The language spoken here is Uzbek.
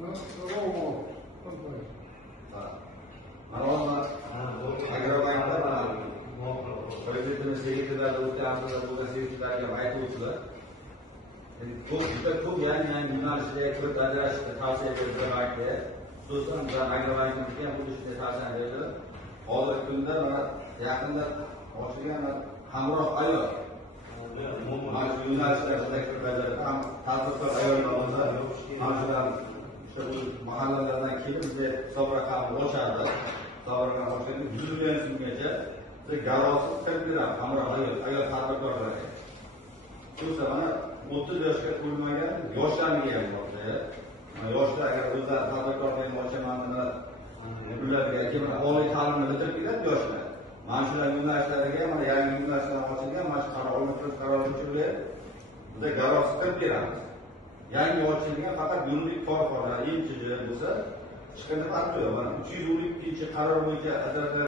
Ko'p yangi yo'nalishlarga ko'p ajrashishni tavsiya etaman. Xususan agrobankimizga ham bu ishni tavsiya etaman. Hozirgi kunda mana yaqinda ochilgan hamroh ayol mana shu yo'nalishlarda ham tadbirkor ayollar bo'lsa, mana shular işte bu mahallalardan kelib bizga hisob raqamni ochadi. Hisob raqamni ochganda 100 million so'mgacha biz garovsiz kirib beramiz hamroh ayol tadbirkorlarga. Shu mana 30 yoshga to'lmagan yoshlarga ham bor. Yoshlar agar o'zlari tadbirkor qilib ochaman, ularga kimlar oliy ta'limni bitirib keladi yoshlar. Mana shular yo'nalishlariga mana yangi yo'nalishlar ochilgan, mana shu qarovchilar bizda garovsiz kirib beramiz. Yangi ochilgan faqat yuridik korxona, imchili bo'lsa, hech qanday farqi yo'q. Mana 312-qaror bo'yicha